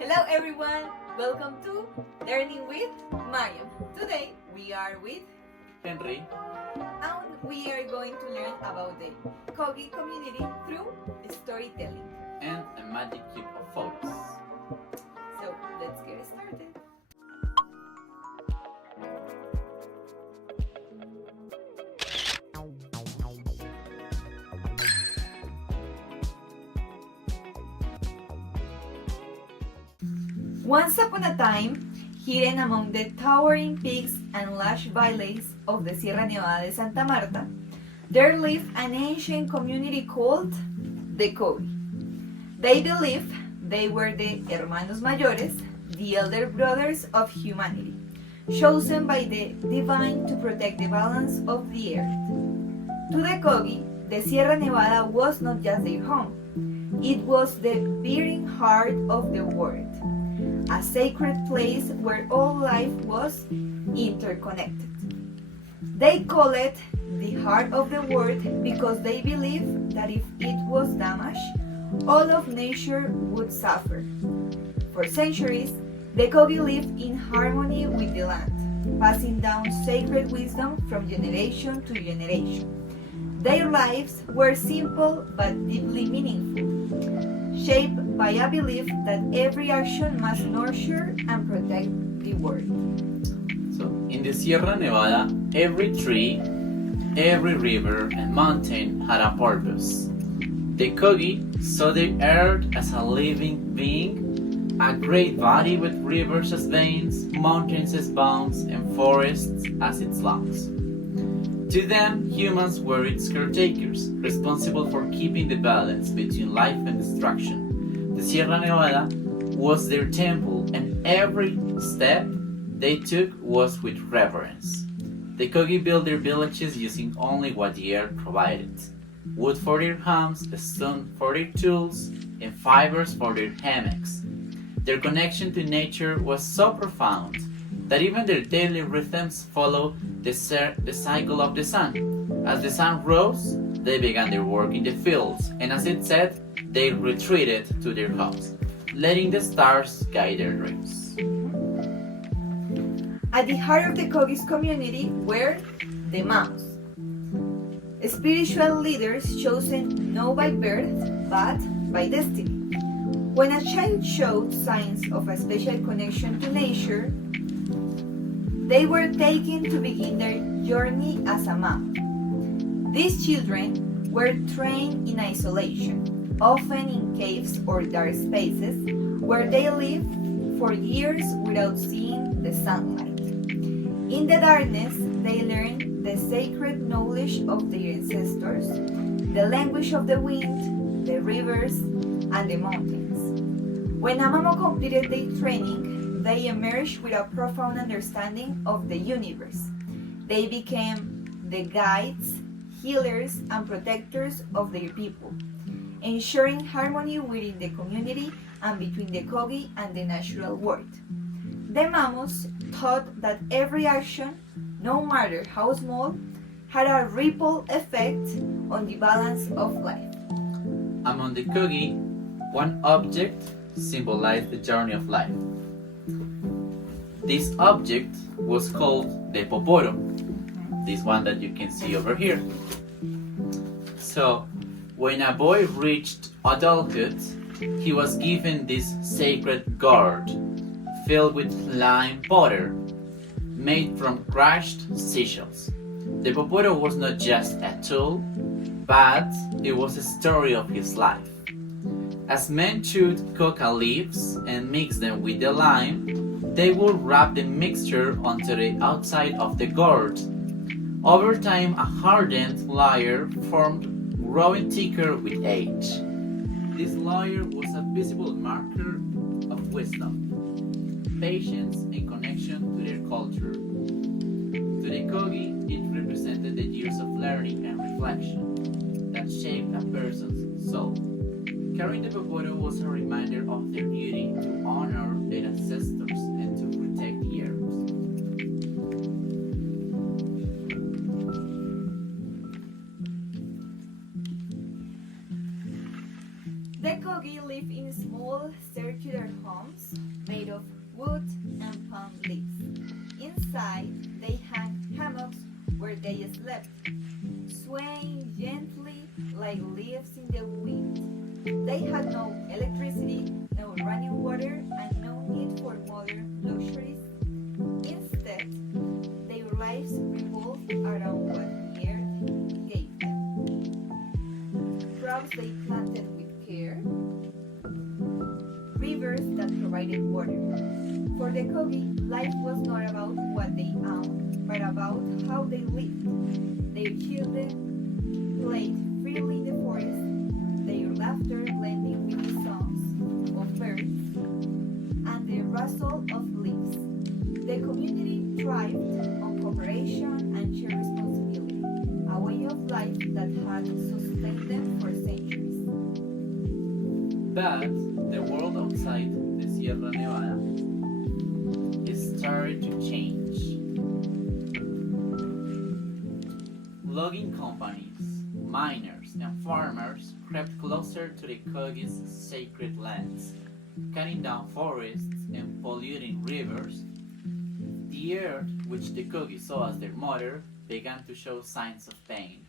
Hello everyone, welcome to Learning with Mariam. Today we are with Henry, and we are going to learn about the Kogi community through storytelling. and a magic cube of photos. So let's get started. Once upon a time, hidden among the towering peaks and lush valleys of the Sierra Nevada de Santa Marta, there lived an ancient community called the Kogi. They believed they were the hermanos mayores, the elder brothers of humanity, chosen by the divine to protect the balance of the earth. To the Kogi, the Sierra Nevada was not just their home, it was the beating heart of the world, a sacred place where all life was interconnected. They call it the heart of the world because they believe that if it was damaged, all of nature would suffer. For centuries, the Kogi lived in harmony with the land, passing down sacred wisdom from generation to generation. Their lives were simple but deeply meaningful, shaped by a belief that every action must nurture and protect the world. So, in the Sierra Nevada, every tree, every river, and mountain had a purpose. The Kogi saw the earth as a living being, a great body with rivers as veins, mountains as bones, and forests as its lungs. To them, humans were its caretakers, responsible for keeping the balance between life and destruction. The Sierra Nevada was their temple, and every step they took was with reverence. The Kogi built their villages using only what the earth provided: wood for their homes, stone for their tools, and fibers for their hammocks. Their connection to nature was so profound that even their daily rhythms followed the cycle of the sun. As the sun rose, they began their work in the fields, and as it set, they retreated to their homes, letting the stars guide their dreams. At the heart of the Kogi's community were the Mamos, spiritual leaders chosen not by birth but by destiny. When a child showed signs of a special connection to nature, they were taken to begin their journey as a Mamo. These children were trained in isolation, often in caves or dark spaces, where they lived for years without seeing the sunlight. In the darkness, they learned the sacred knowledge of their ancestors, the language of the wind, the rivers, and the mountains. When a Mamo completed their training, they emerged with a profound understanding of the universe. They became the guides, healers, and protectors of their people, ensuring harmony within the community and between the Kogi and the natural world. The Mamos taught that every action, no matter how small, had a ripple effect on the balance of life. Among the Kogi, one object symbolized the journey of life. This object was called the poporo, this one that you can see over here. So, when a boy reached adulthood, he was given this sacred gourd filled with lime powder made from crushed seashells. The poporo was not just a tool, but it was a story of his life. As men chewed coca leaves and mixed them with the lime, they would wrap the mixture onto the outside of the gourd. Over time, a hardened layer formed, growing thicker with age. This layer was a visible marker of wisdom, patience, and connection to their culture. To the Kogi, it represented the years of learning and reflection that shaped a person's soul. Carrying the poporo was a reminder of their duty to honor their ancestors and to protect the earth. The Kogi live in small circular homes lives in the wind. They had no electricity, no running water, and no need for modern luxuries. Instead, their lives revolved around what the earth gave them. Crops they planted with care, rivers that provided water. For the Kogi, life was not about what they owned, but about how they lived. Their children played freely in the forest, their laughter blending with the songs of birds and the rustle of leaves. The community thrived on cooperation and shared responsibility, a way of life that had sustained them for centuries. But the world outside the Sierra Nevada started to change. Logging companies, miners, and farmers crept closer to the Kogi's sacred lands, cutting down forests and polluting rivers. The earth, which the Kogi saw as their mother, began to show signs of pain.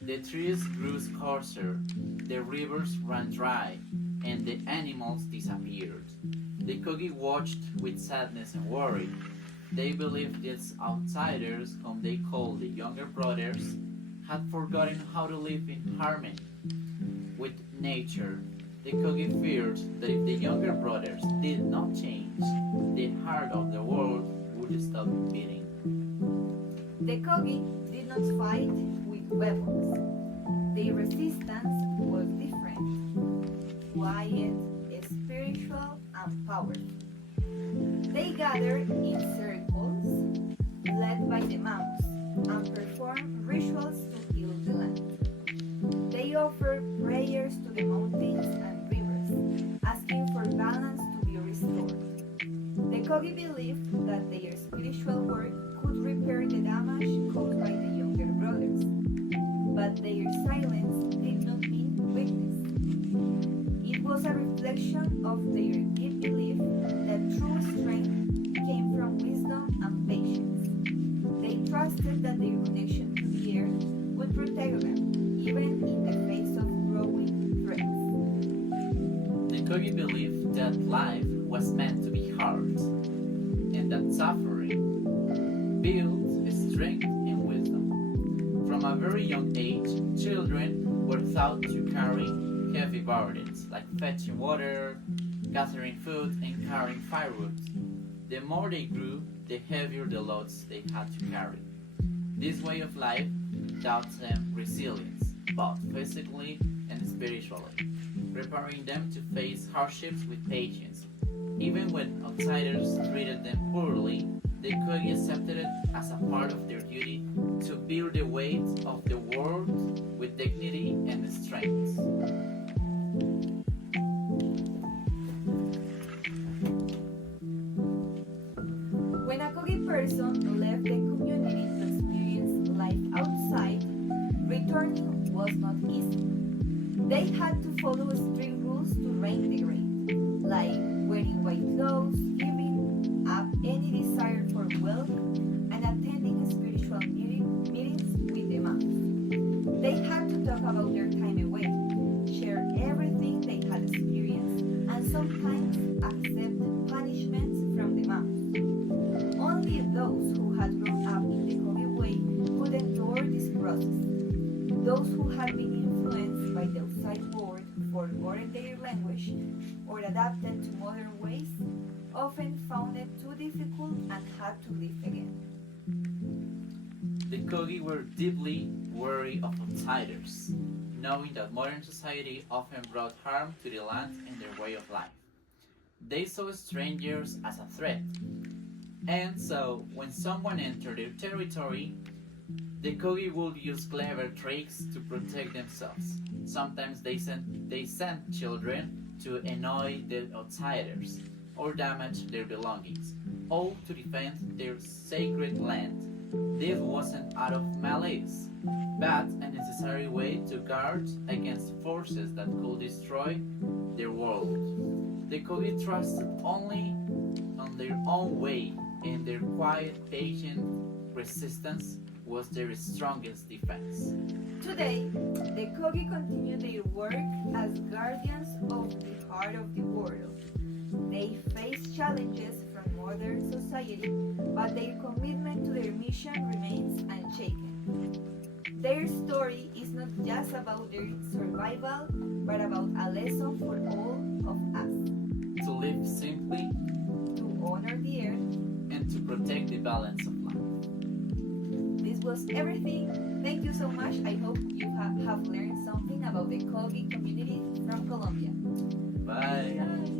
The trees grew scarcer, the rivers ran dry, and the animals disappeared. The Kogi watched with sadness and worry. They believed these outsiders, whom they called the younger brothers, had forgotten how to live in harmony with nature. The Kogi feared that if the younger brothers did not change, the heart of the world would stop beating. The Kogi did not fight with weapons. Their resistance was different, quiet, spiritual, and powerful. They gathered in circles, led by the mouse, and performed rituals to heal the land. They offered prayers to the mountains and rivers, asking for balance to be restored. The Kogi believed that their spiritual work could repair the damage caused by the younger brothers, but their silence did not mean weakness. It was a reflection of their deep belief that true strength came from wisdom and patience. They trusted that their connection to the earth would protect them, even in the face of growing threats. The Kogi believed that life was meant to be hard, and that suffering built strength and wisdom. From a very young age, children were taught to carry heavy burdens like fetching water, gathering food, and carrying firewood. The more they grew, the heavier the loads they had to carry. This way of life taught them resilience, both physically and spiritually, preparing them to face hardships with patience. Even when outsiders treated them poorly, the Kogi accepted it as a part of their duty to bear the weight of the world with dignity and strength. When a Kogi person left the community to experience life outside, returning was not easy. They had to follow strict rules to reintegrate, like wearing white clothes, giving up any desire for wealth, and attending spiritual meetings with the monks. They had to talk about their time away, share everything they had experienced, and sometimes accept punishments from the monks. Only those who had grown up in the Kogi way could endure this process. Those who had been influenced by the outside world, forgotten their language, or adapted to modern ways, often found it too difficult and had to leave again. The Kogi were deeply wary of outsiders, knowing that modern society often brought harm to the land and their way of life. They saw strangers as a threat, and so when someone entered their territory, the Kogi would use clever tricks to protect themselves. Sometimes they sent children to annoy the outsiders or damage their belongings, all to defend their sacred land. This wasn't out of malice, but a necessary way to guard against forces that could destroy their world. The Kogi trusted only on their own way, and their quiet, patient resistance was their strongest defense. Today, the Kogi continue their work as guardians of the heart of the world. They face challenges from modern society, but their commitment to their mission remains unshaken. Their story is not just about their survival, but about a lesson for all of us. To live simply To honor the earth. and to protect the balance of life. This was everything. Thank you so much. I hope you have learned something about the Kogi community from Colombia. Bye. Bye.